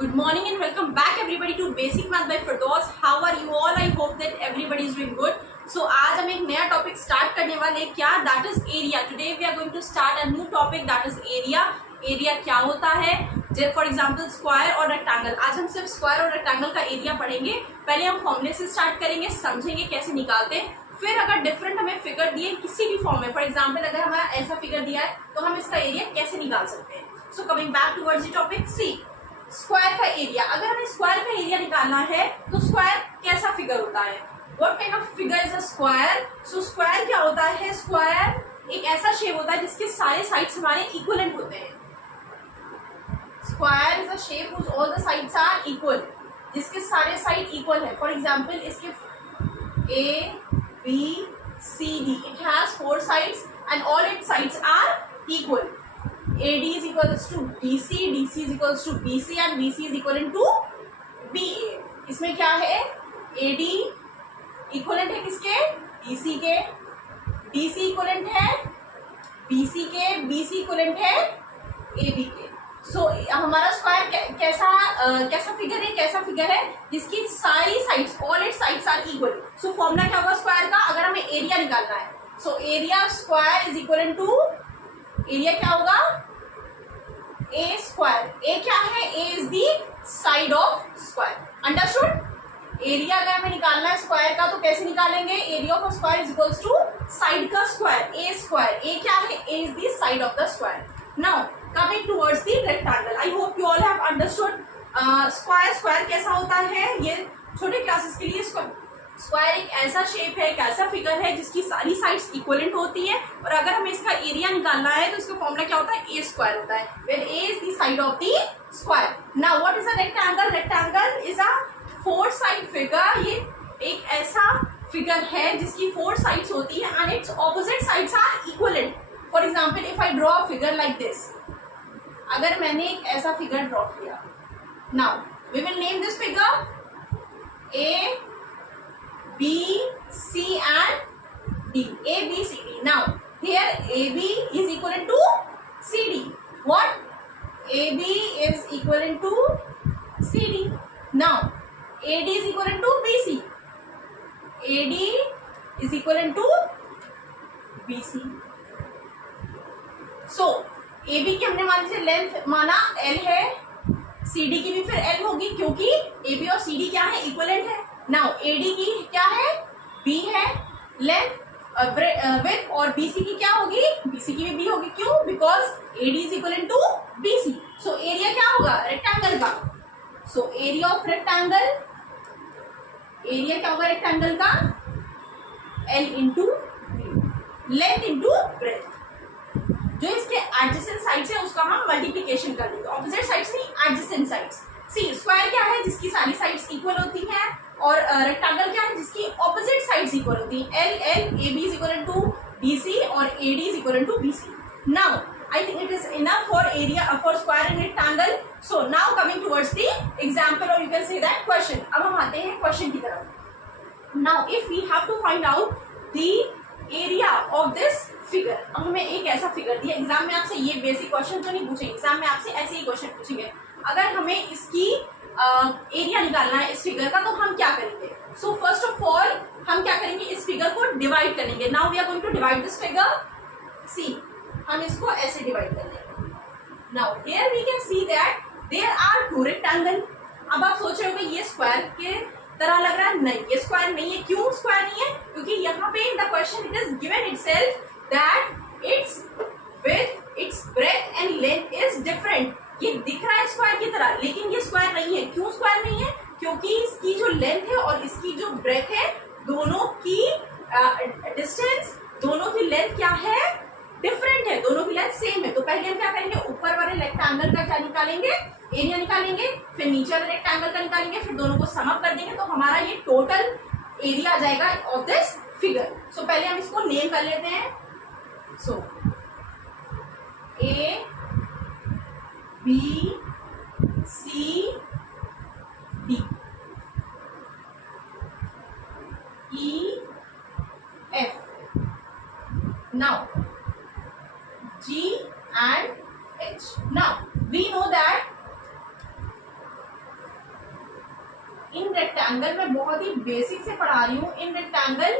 Good morning and welcome back everybody to Basic Math by Firdaus. How are you all? I hope that everybody is doing good. So आज हम एक नया topic start करने वाले हैं, क्या? That is area. Today we are going to start a new topic, that is area. Area क्या होता है? जैसे फॉर एग्जांपल स्क्वायर और रेक्टेंगल. आज हम सिर्फ स्क्वायर और रेक्टेंगल का एरिया पढ़ेंगे. पहले हम फॉर्मूले से स्टार्ट करेंगे, समझेंगे कैसे निकालते हैं. फिर अगर डिफरेंट हमें फिगर दिए किसी भी फॉर्म में, फॉर एग्जाम्पल अगर हमारा ऐसा फिगर दिया है तो हम इसका एरिया कैसे निकाल सकते हैं. So coming back towards the topic, see square का एरिया. अगर हमें स्क्वायर का एरिया निकालना है तो स्क्वायर कैसा फिगर होता है? What kind of figure is a square? So square क्या होता है? स्क्वायर एक ऐसा शेप होता है जिसके सारे साइड्स हमारे इक्वलेंट होते हैं. Square is a shape which all the sides are equal, जिसके सारे साइड इक्वल है. फॉर एग्जाम्पल इसके A B C D, it has 4 sides and all its sides are equal. AD is equals to DC, DC is equals to BC and BC is equivalent to BA. इसमें क्या है? AD equivalent है किसके? DC के. DC equivalent है BC के. BC equivalent है AB के. सो हमारा स्क्वायर कैसा फिगर है? कैसा फिगर है जिसकी सारी sides, all its sides are equal. So formula क्या होगा स्क्वायर का अगर हमें एरिया निकालना है? So area square is equal to, area क्या होगा? A square. ए क्या है? A is the side of square. Understood? Area अगर हमें निकालना है स्क्वायर का तो कैसे निकालेंगे? Area of square is equals to side का स्क्वायर, ए स्क्वायर. ए क्या है? A is the side of the square. Now coming towards the rectangle. I hope you all have understood square कैसा होता है. ये छोटे क्लासेस के लिए स्क्वायर एक ऐसा शेप है, एक ऐसा फिगर है जिसकी सारी साइड्स इक्वलेंट होती है. और अगर हमें इसका एरिया निकालना है तो इसका फॉर्मूला क्या होता है? ए स्क्वायर होता है, where A is the side of the square. Now what is a rectangle? Rectangle is a 4 side figure. ये एक ऐसा फिगर है जिसकी 4 साइड्स होती है and its opposite sides are equivalent. For example if I draw a figure like this, अगर मैंने एक ऐसा फिगर ड्रॉ किया, now we will name this figure A B, C and D. A, B, C, D. Now, here AB is equivalent to CD. What? AB is equivalent to CD. Now, AD is equivalent to BC. AD is equivalent to BC. So, AB की हमने मान लीजिए length माना L है, CD की भी फिर L होगी क्योंकि AB और CD क्या है? इक्वलेंट है. नाउ AD की क्या है? B है लेंथ विड्थ, और BC की क्या होगी? BC की भी B होगी. क्यों? Because AD is equivalent to BC. So area क्या होगा रेक्टेंगल का? So area of rectangle, area क्या होगा रेक्टेंगल का? L into length into breadth. जो इसके एडजेसेंट साइड्स है उसका हम मल्टीप्लीकेशन कर देंगे. ऑपोजिट साइड्स नहीं, एडजेसेंट साइड्स. सी स्क्वायर क्या है? जिसकी सारी साइड्स इक्वल होती हैं. और रेक्टेंगल क्या है? जिसकी ऑपोजिट साइड्स इक्वल होती हैं. L L, A B is equal to D C और A D is equal to B C. Now I think it is enough for area for square and rectangle. So now coming towards the example और you can say that question. अब हम आते हैं question की तरफ. Now if we have to find out the area of this figure. अब हमें एक ऐसा फिगर दिया, एग्जाम में आपसे ये बेसिक क्वेश्चन तो नहीं पूछेंगे, एग्जाम में आपसे ऐसे ही क्वेश्चन पूछेंगे. अगर हमें इसकी एरिया निकालना है इस फिगर का तो हम क्या करेंगे? सो फर्स्ट ऑफ ऑल हम क्या करेंगे? इस फिगर को डिवाइड करेंगे. Now we are going to divide this figure. See हम इसको ऐसे डिवाइड कर लेंगे. Now here we can see that there are 2 rectangle. अब आप सोच रहे हो कि ये स्क्वायर के तरह लग रहा है. नहीं, ये स्क्वायर नहीं है. क्यों स्क्वायर नहीं है? क्योंकि यहाँ पे in the question it is given itself that it's width, it's breath and length is different. ये दिख रहा है स्क्वायर की तरह लेकिन ये स्क्वायर नहीं है. क्यों स्क्वायर नहीं है? क्योंकि इसकी जो लेंथ है और इसकी जो ब्रेथ है, दोनों की डिस्टेंस, दोनों की लेंथ क्या है? डिफरेंट है. दोनों की लेंथ सेम है. तो पहले हम क्या करेंगे? ऊपर वाले रेक्टेंगल का क्या निकालेंगे? एरिया निकालेंगे. फिर नीचे वाले रेक्टेंगल का निकालेंगे. फिर दोनों को सम अप कर देंगे तो हमारा ये टोटल एरिया आ जाएगा ऑफ दिस फिगर. सो पहले हम इसको नेम कर लेते हैं. सो ए B, C, D, E, F. Now, G and H. Now, we know that in rectangle मैं बहुत ही बेसिक से पढ़ा रही हूं। In rectangle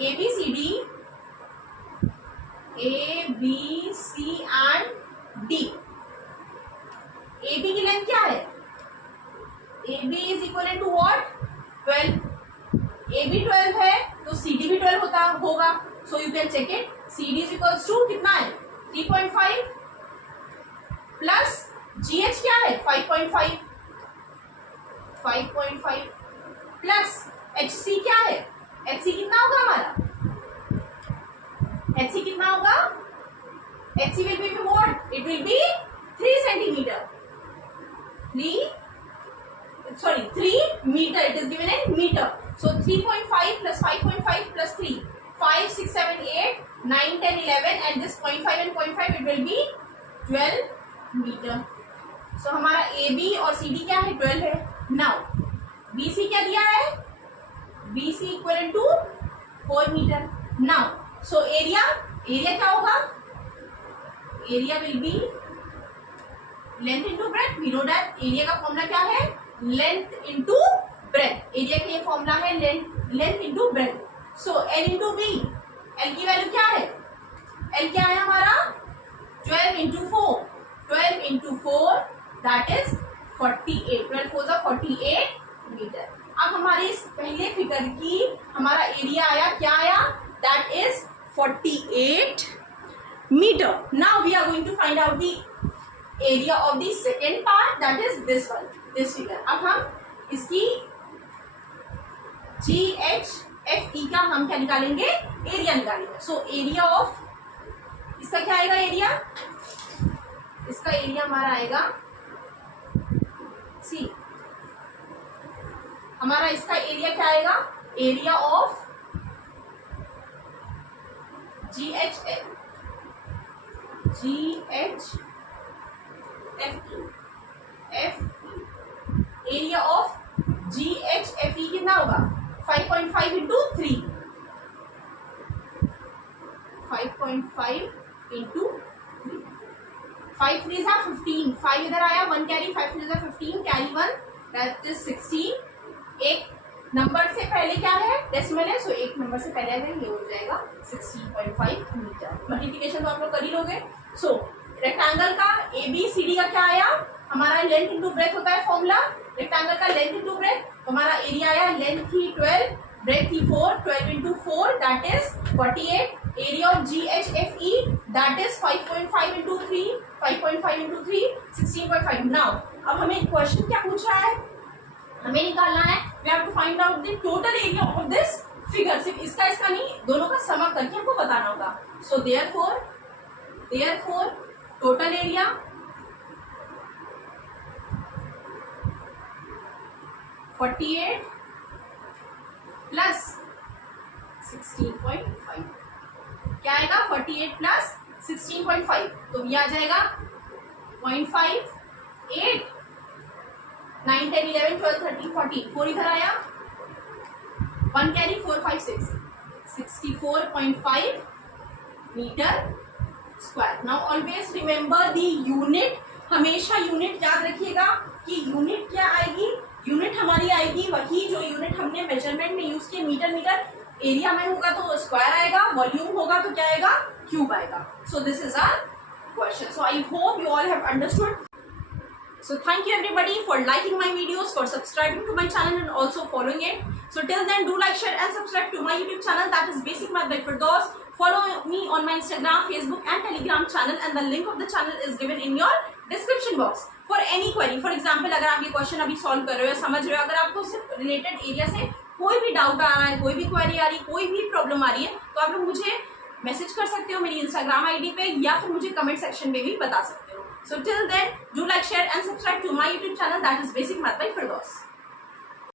A B C and D. A B की लेंथ क्या है? A B is equal to what? 12। A B 12 है तो सी डी भी 12 होगा। So you can check it. C D is equal to कितना है? 3.5 प्लस जी एच क्या है? 5.5 प्लस एच सी क्या है? एच सी कितना होगा हमारा? एच सी कितना होगा? H C will be what? It will be 3 centimetre. 3 meter. It is given in meter. So 3.5 plus 5.5 plus 3, 5, 6, 7, 8, 9, 10, 11, and this 0.5 and 0.5 it will be 12 meter. So हमारा AB और CD क्या है? 12 है। Now BC क्या दिया है? BC equivalent to 4 meter. Now so area क्या होगा? Area will be length into breadth. We know that area का फॉर्मूला क्या है? Length into breath. एरिया का ये फॉर्मूला है length into breath. So L into B, L की value क्या है? एल क्या है हमारा? 12 इंटू 4 दैट इज 48। 12 4 48 मीटर। अब हमारे इस पहले फिगर की हमारा एरिया आया, क्या आया? That is 48 metre. Now we are going to find out the area of the second part, that is this one, this figure. अब हम इसकी GHFE का हम क्या निकालेंगे? एरिया निकालेंगे। सो एरिया ऑफ इसका क्या आएगा? इसका एरिया हमारा आएगा सी। हमारा इसका एरिया क्या आएगा? Area of GHFE area of GHFE कितना होगा? 5.5 इंटू 3, 5.5 इंटू 3, 5 3 जा 15, 5 इधर आया, 1 कैरी, 5 3 जा 15, कैरी 1 दैट इज 16। एक नंबर से पहले क्या है? डेसिमल है, सो एक नंबर से पहले आएगा, ये हो जाएगा 16.5 मीटर। मल्टीप्लिकेशन तो आप लोग कर ही लोगे। सो रेक्टेंगल का ABCD का क्या आया? हमारा लेंथ इंटू ब्रेथ होता है फॉर्मूला। रेक्टेंगल का लेंथ इंटू ब्रेथ, हमारा एरिया आया, लेंथ थी 12, ब्रेथ थी 4, 12 into 4 that is 48। Area of GHFE that is 5.5 into 3, 5.5 into 3, 16.5। Now अब हमें क्वेश्चन क्या पूछ रहा है? हमें निकालना है, we have to find out the total area of this figure. सिर्फ इसका नहीं, दोनों का सम अप करके हमको बताना होगा। So therefore total area plus 16.5 क्या आएगा? 48 प्लस 16.5 तो ये आ जाएगा 0.5, 8, 9, 10, 11, 12, 13, 14, 4 इधर आया, 1 carry, 4, 5, 6, 64.5 metre square. Now always remember the unit. हमेशा यूनिट याद रखिएगा कि यूनिट क्या आएगी? यूनिट हमारी आएगी वही जो यूनिट हमने मेजरमेंट में यूज किए। मीटर एरिया में होगा तो स्क्वायर आएगा, वॉल्यूम होगा तो क्या आएगा? क्यूब आएगा। So this is our question. So I hope you all have understood. So thank you everybody for liking my videos, for subscribing to my channel and also following it. So till then, do like, share and subscribe to my YouTube channel, that is Basic Math by Firdaus. Follow me on my Instagram, Facebook and Telegram channel, and the link of the channel is given in your description box. For any query, for example, अगर आप ये question अभी solve कर रहे हो, समझ रहे हो, अगर आपको सिर्फ रिलेटेड एरिया से कोई भी डाउट आ रहा है, कोई भी क्वेरी आ रही है, कोई भी प्रॉब्लम आ रही है, तो आप लोग मुझे मैसेज कर सकते हो मेरी इंस्टाग्राम आईडी पे, या फिर मुझे कमेंट सेक्शन में भी बता सकते हो। So till then, do like, share and subscribe to my YouTube channel, that is Basic Math by Firdaus.